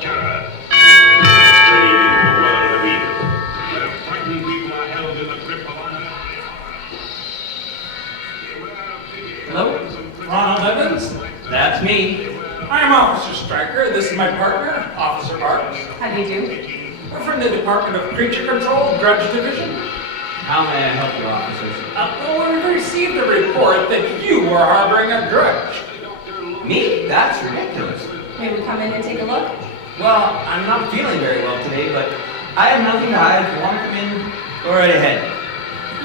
torture. Training world of evil, where frightened people are held in the grip of unholy horror. Hello? Ronald Evans? That's me. I'm Officer Stryker. This is my partner, Officer Barks. How do you do? We're from the Department of Creature Control, Grudge Division. How may I help you, officers? Well, we received a report that you were harboring a grudge. Me? That's ridiculous. May we come in and take a look? Well, I'm not feeling very well today, but I have nothing to hide. If you want to come in, go right ahead.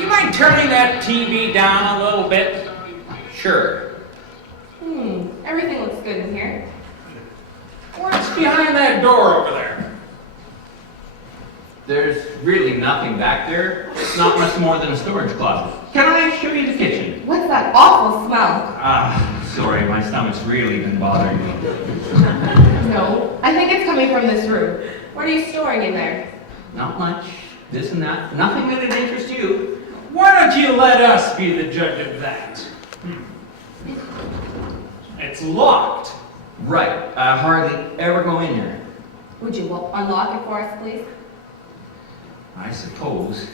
You mind turning that TV down a little bit? Sure. Everything looks good in here. What's behind that door over there? There's really nothing back there. It's not much more than a storage closet. Can I show you the kitchen? What's that awful smell? Sorry, my stomach's really been bothering me. No, I think it's coming from this room. What are you storing in there? Not much. This and that. Nothing that'd interest you. Why don't you let us be the judge of that? It's locked. Right. I hardly ever go in there. Would you unlock it for us, please? I suppose.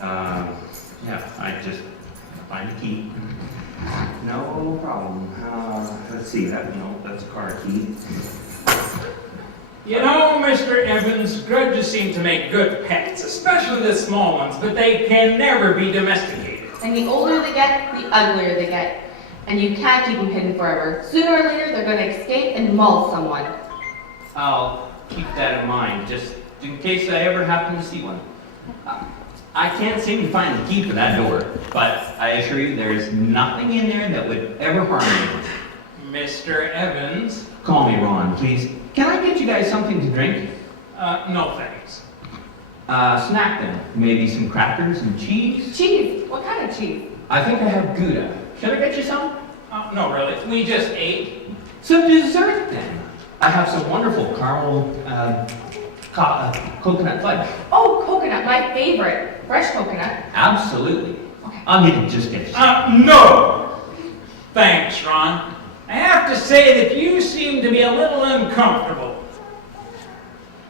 Yeah, I just find a key. No problem. Let's see, that's a car key. You know, Mr. Evans, grudges seem to make good pets, especially the small ones, but they can never be domesticated. And the older they get, the uglier they get. And you can't keep them hidden forever. Sooner or later, they're going to escape and maul someone. I'll keep that in mind, just in case I ever happen to see one. I can't seem to find the key for that door, but I assure you there's nothing in there that would ever harm me. Mr. Evans? Call me Ron, please. Can I get you guys something to drink? No thanks. Snack then. Maybe some crackers and cheese? Cheese? What kind of cheese? I think I have Gouda. Should I get you some? No, really. We just ate. Some dessert then. I have some wonderful caramel coconut fudge. Oh, coconut, my favorite. Fresh coconut. Absolutely. Okay. I'll need to just get you. No! Thanks, Ron. I have to say that you seem to be a little uncomfortable.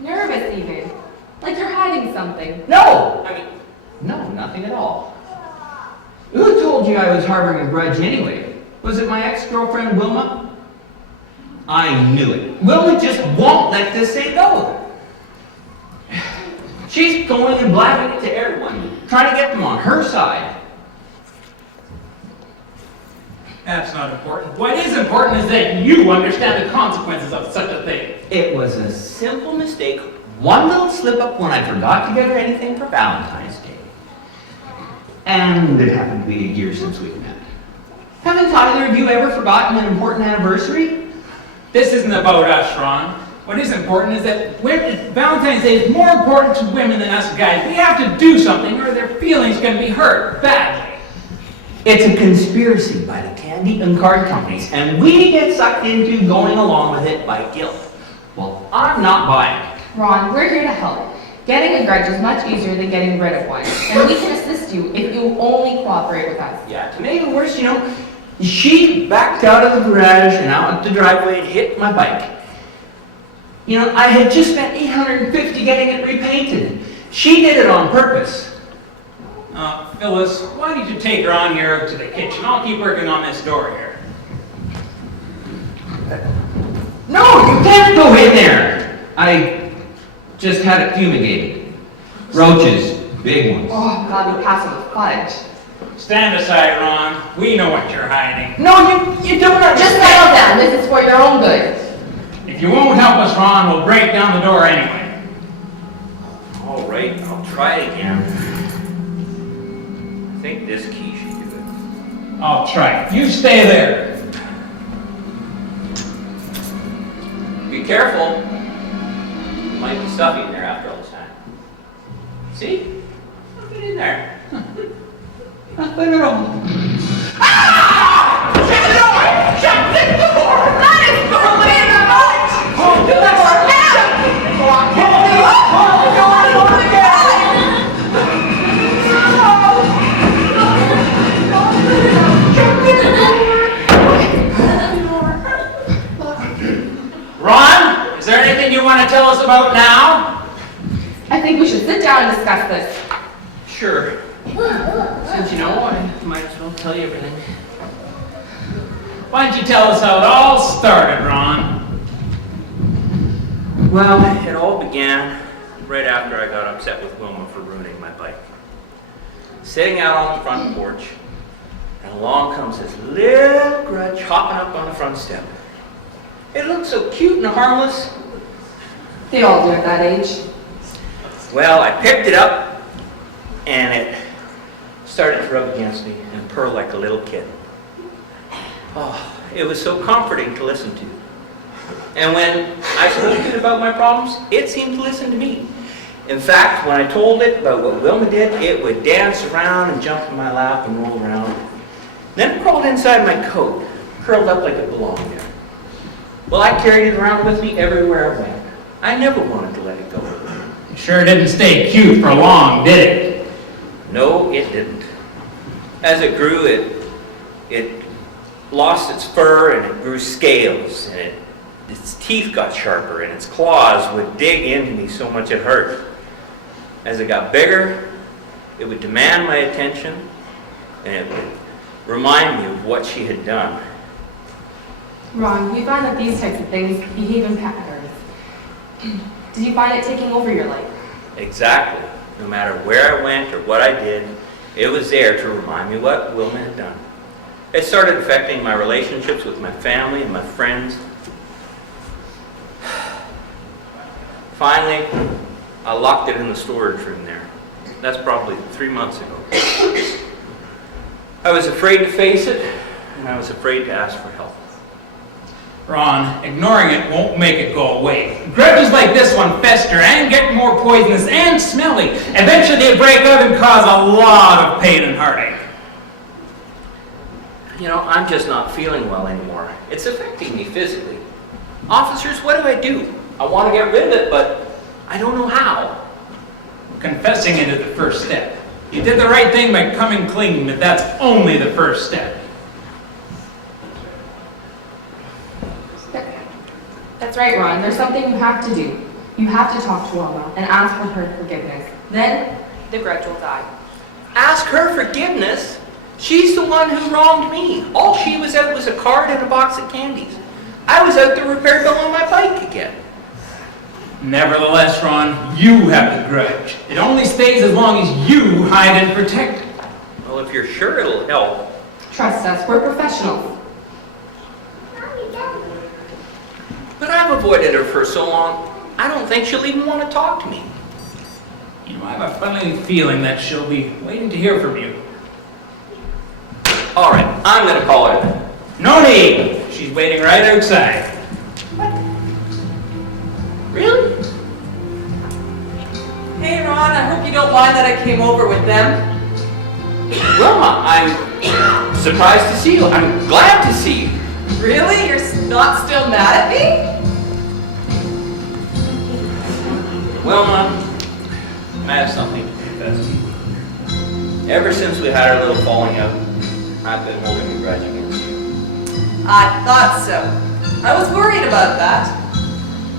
Nervous even. Like you're hiding something. No! No, nothing at all. Who told you I was harboring a grudge anyway? Was it my ex-girlfriend, Wilma? I knew it. Wilma just won't let this thing go. She's going and blabbing it to everyone, trying to get them on her side. That's not important. What is important is that you understand the consequences of such a thing. It was a simple mistake. One little slip-up when I forgot to get her anything for Valentine's Day. And it happened to be a year since we met. Haven't either of you ever forgotten an important anniversary? This isn't about us, Ron. What is important is that Valentine's Day is more important to women than us guys. We have to do something or their feelings can be hurt badly. It's a conspiracy by the candy and card companies, and we get sucked into going along with it by guilt. Well, I'm not buying it. Ron, we're here to help. Getting a grudge is much easier than getting rid of one. And we can assist you if you only cooperate with us. Yeah, to make it worse, she backed out of the garage and out the driveway and hit my bike. I had just spent $850 getting it repainted. She did it on purpose. Phyllis, why don't you take her on here to the kitchen? I'll keep working on this door here. No, you can't go in there. I just had it fumigated. Roaches, big ones. Oh, God, we passed with fudge. Stand aside, Ron. We know what you're hiding. No, you don't understand. Just settle down. This is for your own good. If you won't help us, Ron, we'll break down the door anyway. All right, I'll try it again. I think this key should do it. I'll try it. You stay there. Be careful. There might be stuff in there after all this time. See? Nothing in there. Nothing at all. Ah! Shut the door! Shut the door! That is totally in the night! Hold the door now! Hold the door again! Ron, is there anything you us about now? I think we should sit down and discuss this. Sure. Since you know, I might as well tell you everything. Why don't you tell us how it all started, Ron? Well, it all began right after I got upset with Wilma for ruining my bike. Sitting out on the front porch, and along comes this little grudge hopping up on the front step. It looked so cute and harmless. They all do at that age. Well, I picked it up, and it started to rub against me and purr like a little kid. Oh, it was so comforting to listen to. And when I spoke to it about my problems, it seemed to listen to me. In fact, when I told it about what Wilma did, it would dance around and jump in my lap and roll around. Then it crawled inside my coat, curled up like it belonged there. Well, I carried it around with me everywhere I went. I never wanted to let it go. It sure didn't stay cute for long, did it? No, it didn't. As it grew, it lost its fur and it grew scales, and its teeth got sharper and its claws would dig into me so much it hurt. As it got bigger, it would demand my attention and it would remind me of what she had done. Ron, we find that these types of things behave in patterns. Did you find it taking over your life? Exactly. No matter where I went or what I did, it was there to remind me what Wilma had done. It started affecting my relationships with my family and my friends. Finally, I locked it in the storage room there. That's probably 3 months ago. I was afraid to face it, and I was afraid to ask for help. Ron, ignoring it won't make it go away. Grudges like this one fester and get more poisonous and smelly. Eventually they break out and cause a lot of pain and heartache. You know, I'm just not feeling well anymore. It's affecting me physically. Officers, what do? I want to get rid of it, but I don't know how. Confessing it is the first step. You did the right thing by coming clean, but that's only the first step. That's right, Ron. There's something you have to do. You have to talk to Wilma and ask for her forgiveness. Then, the grudge will die. Ask her forgiveness? She's the one who wronged me. All she was out was a card and a box of candies. I was out the repair bill on my bike again. Nevertheless, Ron, you have the grudge. It only stays as long as you hide and protect it. Well, if you're sure it'll help. Trust us. We're professionals. But I've avoided her for so long, I don't think she'll even want to talk to me. You know, I have a funny feeling that she'll be waiting to hear from you. All right, I'm going to call her then. No need. She's waiting right outside. Really? Hey Ron, I hope you don't mind that I came over with them. Wilma, I'm surprised to see you. I'm glad to see you. Really? You're not still mad at me? Wilma, I have something to confess. Ever since we had our little falling out, I've been holding a grudge against you. I thought so. I was worried about that.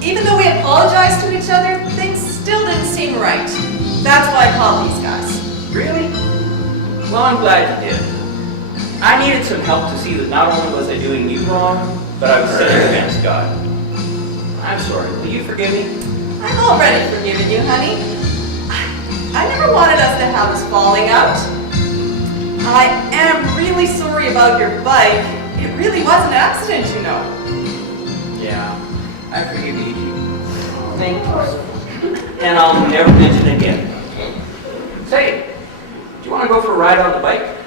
Even though we apologized to each other, things still didn't seem right. That's why I called these guys. Really? Well, I'm glad you did. I needed some help to see that not only was I doing you wrong, but I was sinning against God. I'm sorry. Will you forgive me? I'm already forgiving you, honey. I never wanted us to have this falling out. I am really sorry about your bike. It really was an accident, you know. Yeah, I forgive you. Thank you. And I'll never mention it again. Say, do you want to go for a ride on the bike?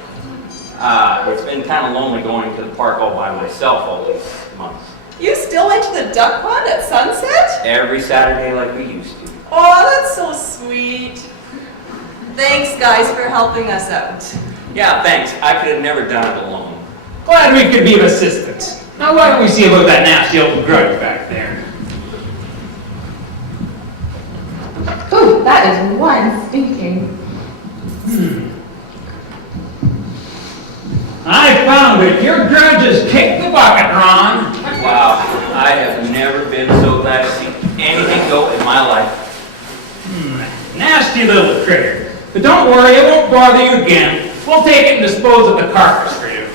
It's been kind of lonely going to the park all by myself all these months. You still went to the duck pond at sunset? Every Saturday like we used to. Oh, that's so sweet. Thanks, guys, for helping us out. Yeah, thanks. I could have never done it alone. Glad we could be of assistance. Now why don't we see about that nasty old grudge back there? Ooh, that is one stinking. I found it. Your grudge has kicked the bucket, Ron. Wow, I have never been so glad to see anything go in my life. Nasty little critter. But don't worry, it won't bother you again. We'll take it and dispose of the carcass for you.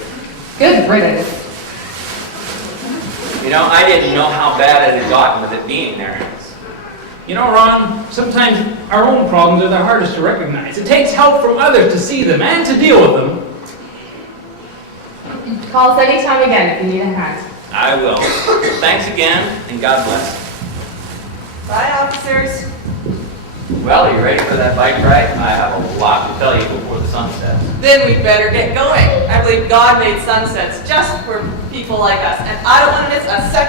Good riddance. You know, I didn't know how bad it had gotten with it being there. You know, Ron, sometimes our own problems are the hardest to recognize. It takes help from others to see them and to deal with them. Call us anytime again if you need a hand. I will. Thanks again, and God bless. Bye, officers. Well, are you ready for that bike ride? I have a lot to tell you before the sun sets. Then we better get going. I believe God made sunsets just for people like us, and I don't want to miss a second.